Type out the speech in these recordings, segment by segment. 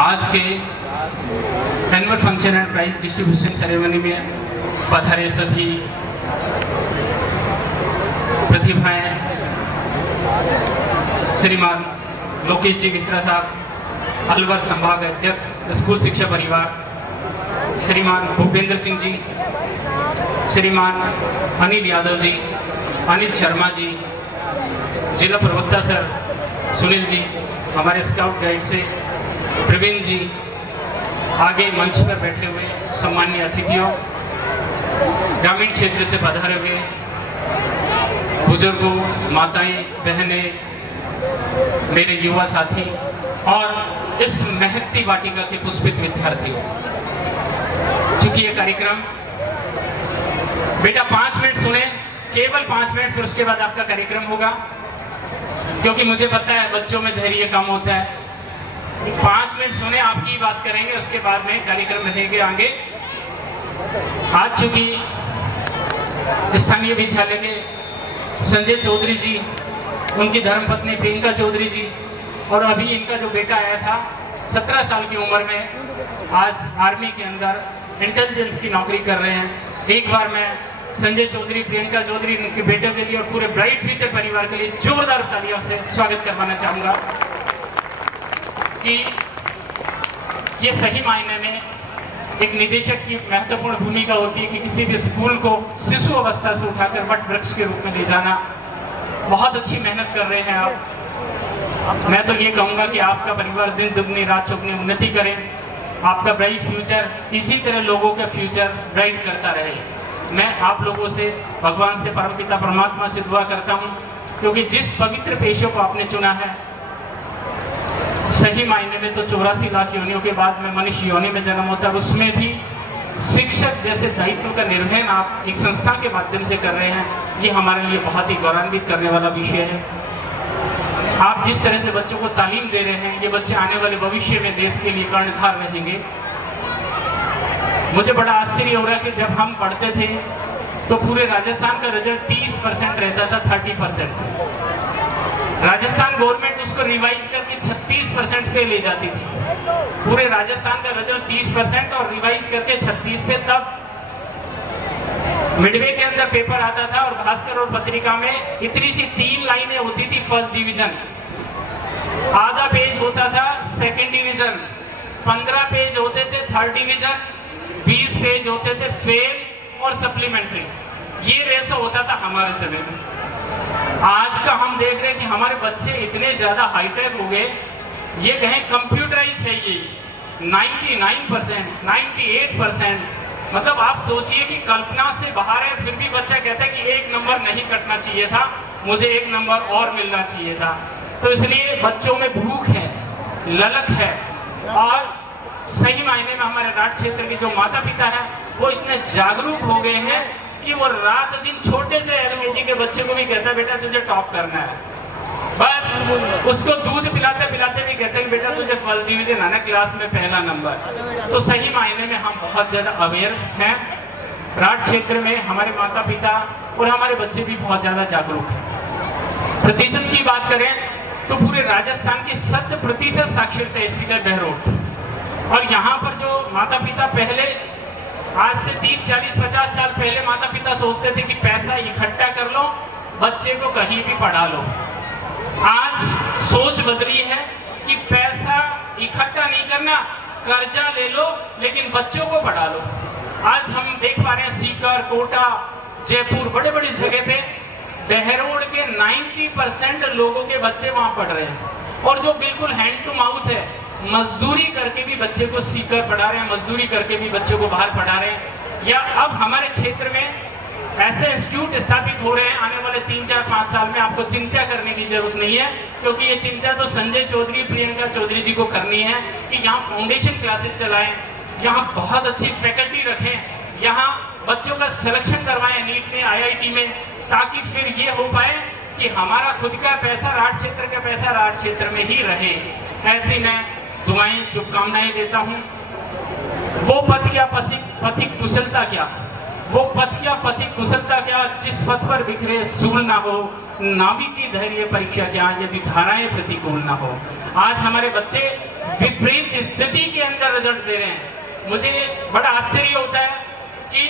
आज के annual function and prize distribution ceremony में पधारे सभी प्रतिभाएं, श्रीमान लोकेश जी मिश्रा साहब, अलवर संभाग अध्यक्ष स्कूल शिक्षा परिवार, श्रीमान भूपेंद्र सिंह जी, श्रीमान अनिल यादव जी, अनिल शर्मा जी, जिला प्रवक्ता सर सुनील जी, हमारे स्काउट गाइड से प्रवीण जी, आगे मंच पर बैठे हुए सम्मानीय अतिथियों, ग्रामीण क्षेत्र से पधारे हुए बुजुर्गों, माताएं, बहनें, मेरे युवा साथी और इस महती वाटिका के पुष्पित विद्यार्थियों। चूंकि ये कार्यक्रम बेटा 5 मिनट सुने, केवल 5 मिनट, फिर उसके बाद आपका कार्यक्रम होगा, क्योंकि मुझे पता है बच्चों में धैर्य कम होता है। 5 मिनट सुने, आपकी बात करेंगे, उसके बाद में कार्यक्रम रहेंगे आगे। आज चूंकि स्थानीय विद्यालय के संजय चौधरी जी, उनकी धर्मपत्नी प्रियंका चौधरी जी और अभी इनका जो बेटा आया था 17 साल की उम्र में, आज आर्मी के अंदर इंटेलिजेंस की नौकरी कर रहे हैं। एक बार मैं संजय चौधरी, प्रियंका चौधरी, उनके बेटे के लिए और पूरे ब्राइट फ्यूचर परिवार के लिए जोरदार तालियों से स्वागत करवाना चाहूँगा कि ये सही मायने में एक निदेशक की महत्वपूर्ण भूमिका होती है कि किसी भी स्कूल को शिशु अवस्था से उठाकर वट वृक्ष के रूप में ले जाना। बहुत अच्छी मेहनत कर रहे हैं आप। मैं तो ये कहूँगा कि आपका परिवार दिन दुगनी रात चौगनी उन्नति करे, आपका ब्राइट फ्यूचर इसी तरह लोगों का फ्यूचर ब्राइट करता रहे। मैं आप लोगों से, भगवान से, परमपिता परमात्मा से दुआ करता हूँ, क्योंकि जिस पवित्र पेशे को आपने चुना है, सही मायने में तो 84 लाख योनियों के बाद में मनुष्य योनि में जन्म होता है, उसमें भी शिक्षक जैसे दायित्व का निर्वहन आप एक संस्था के माध्यम से कर रहे हैं। ये हमारे लिए बहुत ही गौरवान्वित करने वाला विषय है। आप जिस तरह से बच्चों को तालीम दे रहे हैं, ये बच्चे आने वाले भविष्य में देश के लिए कर्णधार रहेंगे। मुझे बड़ा आश्चर्य हो रहा है कि जब हम पढ़ते थे तो पूरे राजस्थान का रिजल्ट 30% रहता था, 30%। राजस्थान गवर्नमेंट उसको रिवाइज करके 36% पे ले जाती थी। पूरे राजस्थान का रिजल्ट 30% और रिवाइज करके 36 पे। तब मिडवे के अंदर पेपर आता था और भास्कर और पत्रिका में इतनी सी 3 लाइनें होती थी, फर्स्ट डिवीजन, आधा पेज होता था सेकंड डिवीजन, 15 पेज होते थे थर्ड डिवीजन, 20 पेज होते थे फेल और सप्लीमेंट्री। ये रेशो होता था हमारे समय में। आज का हम देख रहे हैं कि हमारे बच्चे इतने ज्यादा हाईटेक हो गए, ये कहें कंप्यूटराइज है, ये 99%, 98%। मतलब आप सोचिए कि कल्पना से बाहर है, फिर भी बच्चा कहता है कि 1 नंबर नहीं कटना चाहिए था, मुझे 1 नंबर और मिलना चाहिए था। तो इसलिए बच्चों में भूख है, ललक है, और सही मायने में हमारे राठ क्षेत्र के जो माता पिता हैं वो इतने जागरूक हो गए हैं कि वो रात दिन छोटे से LKG के बच्चे को भी कहता है बेटा तुझे टॉप करना है। बस उसको दूध पिलाते पिलाते भी कहते हैं बेटा तुझे फर्स्ट डिवीजन आना, क्लास में पहला नंबर। तो सही मायने में हम बहुत ज्यादा अवेयर हैं। राठ क्षेत्र में हमारे माता पिता और हमारे बच्चे भी बहुत ज्यादा जागरूक हैं। प्रतिशत की बात करें तो पूरे राजस्थान की 100% साक्षरता इसी का बहरोट। और यहाँ पर जो माता पिता पहले, आज से 30, 40, 50 साल पहले माता पिता सोचते थे कि पैसा इकट्ठा कर लो, बच्चे को कहीं भी पढ़ा लो। आज सोच बदली है कि पैसा इकट्ठा नहीं करना, कर्जा ले लो लेकिन बच्चों को पढ़ा लो। आज हम देख पा रहे हैं सीकर, कोटा, जयपुर, बड़े बड़ी जगह पे बहरोड के 90% लोगों के बच्चे वहां पढ़ रहे हैं। और जो बिल्कुल हैंड टू माउथ है, मजदूरी करके भी बच्चे को सीकर पढ़ा रहे हैं, मजदूरी करके भी बच्चों को बाहर पढ़ा रहे हैं। या अब हमारे क्षेत्र में ऐसे इंस्टीट्यूट स्थापित हो रहे हैं, आने वाले 3, 4, 5 साल में आपको चिंता करने की जरूरत नहीं है, क्योंकि ये चिंता तो संजय चौधरी, प्रियंका चौधरी जी को करनी है कि यहाँ फाउंडेशन क्लासेस चलाएं, यहाँ बहुत अच्छी फैकल्टी रखें, यहाँ बच्चों का सिलेक्शन करवाएं नीट में, IIT में, ताकि फिर ये हो पाए कि हमारा खुद का पैसा, राठ क्षेत्र का पैसा राठ क्षेत्र में ही रहे। ऐसी मैं दुआएं, शुभकामनाएं देता हूँ। वो पथ या पथिक कुशलता क्या, वो पथ या पथिक कुशलता क्या, जिस पथ पर बिखरे सूल ना हो, नाविक की धैर्य परीक्षा क्या, यदि धाराएं प्रतिकूल ना हो। आज हमारे बच्चे विपरीत स्थिति के अंदर रिजल्ट दे रहे हैं। मुझे बड़ा आश्चर्य होता है कि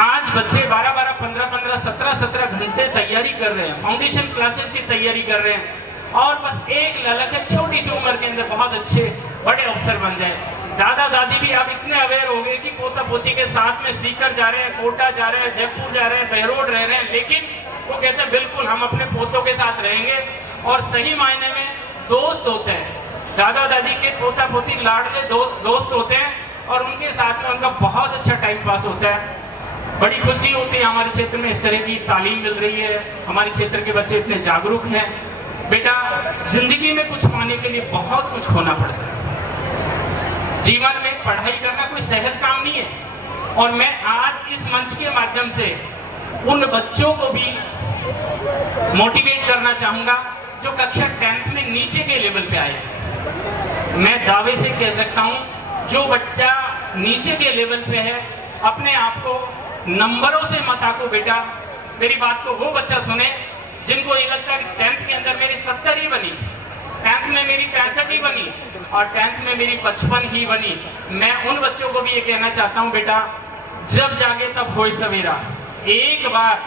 आज बच्चे 12-12, 15-15, 17-17 घंटे तैयारी कर रहे हैं, फाउंडेशन क्लासेस की तैयारी कर रहे हैं, और बस एक ललक है छोटी सी उम्र के अंदर बहुत अच्छे बड़े अफसर बन जाए। दादा दादी भी अब इतने अवेयर हो गए कि पोता पोती के साथ में सीकर जा रहे हैं, कोटा जा रहे हैं, जयपुर जा रहे हैं, बहरोड रह रहे हैं, लेकिन वो कहते हैं बिल्कुल हम अपने पोतों के साथ रहेंगे। और सही मायने में दोस्त होते हैं, दादा दादी के पोता पोती लाडले दोस्त होते हैं, और उनके साथ में उनका बहुत अच्छा टाइम पास होता है। बड़ी खुशी होती है हमारे क्षेत्र में इस तरह की तालीम मिल रही है, हमारे क्षेत्र के बच्चे इतने जागरूक हैं। बेटा, जिंदगी में कुछ पाने के लिए बहुत कुछ खोना पड़ता है। जीवन में पढ़ाई करना कोई सहज काम नहीं है। और मैं आज इस मंच के माध्यम से उन बच्चों को भी मोटिवेट करना चाहूंगा जो कक्षा 10th में नीचे के लेवल पे आए हैं। मैं दावे से कह सकता हूं, जो बच्चा नीचे के लेवल पे है, अपने आप को नंबरों से मत आको बेटा। मेरी बात को वो बच्चा सुने जिनको ये लगता है 10th के अंदर मेरी 70 ही बनी, 10th में मेरी 65 ही बनी, और 10th में मेरी 55 ही बनी। मैं उन बच्चों को भी ये कहना चाहता हूं, बेटा जब जागे तब होए सवेरा। एक बार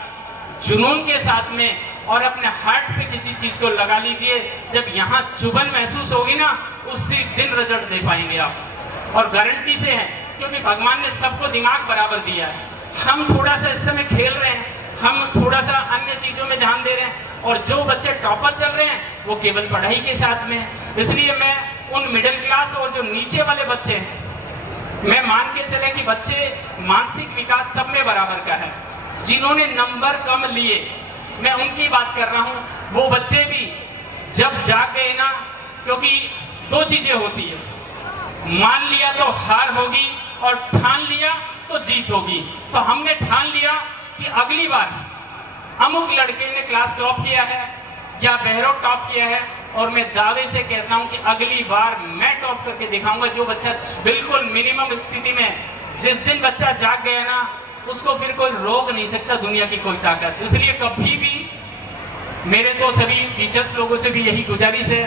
जुनून के साथ में और अपने हार्ट पे किसी चीज को लगा लीजिए, जब यहाँ चुभन महसूस होगी ना, उसी दिन रिजल्ट दे पाएंगे आप। और गारंटी से है, क्योंकि भगवान ने सबको दिमाग बराबर दिया है। हम थोड़ा सा इस समय खेल रहे हैं, हम थोड़ा सा अन्य चीजों में ध्यान दे रहे हैं, और जो बच्चे टॉपर चल रहे हैं वो केवल पढ़ाई के साथ में। इसलिए मैं उन मिडिल क्लास और जो नीचे वाले बच्चे हैं, मैं मान के चले कि बच्चे मानसिक विकास सब में बराबर का है। जिन्होंने नंबर कम लिए, मैं उनकी बात कर रहा हूं, वो बच्चे भी जब जाग गए ना, क्योंकि दो चीजें होती है, मान लिया तो हार होगी और ठान लिया तो जीत होगी। तो हमने ठान लिया कि अगली बार अमुक लड़के ने क्लास टॉप किया है या बहरोड टॉप किया है, और मैं दावे से कहता हूं कि अगली बार मैं टॉप करके दिखाऊंगा। जो बच्चा बिल्कुल मिनिमम स्थिति में, जिस दिन बच्चा जाग गया ना, उसको फिर कोई रोक नहीं सकता, दुनिया की कोई ताकत। इसलिए कभी भी मेरे तो सभी टीचर्स लोगों से भी यही गुजारिश है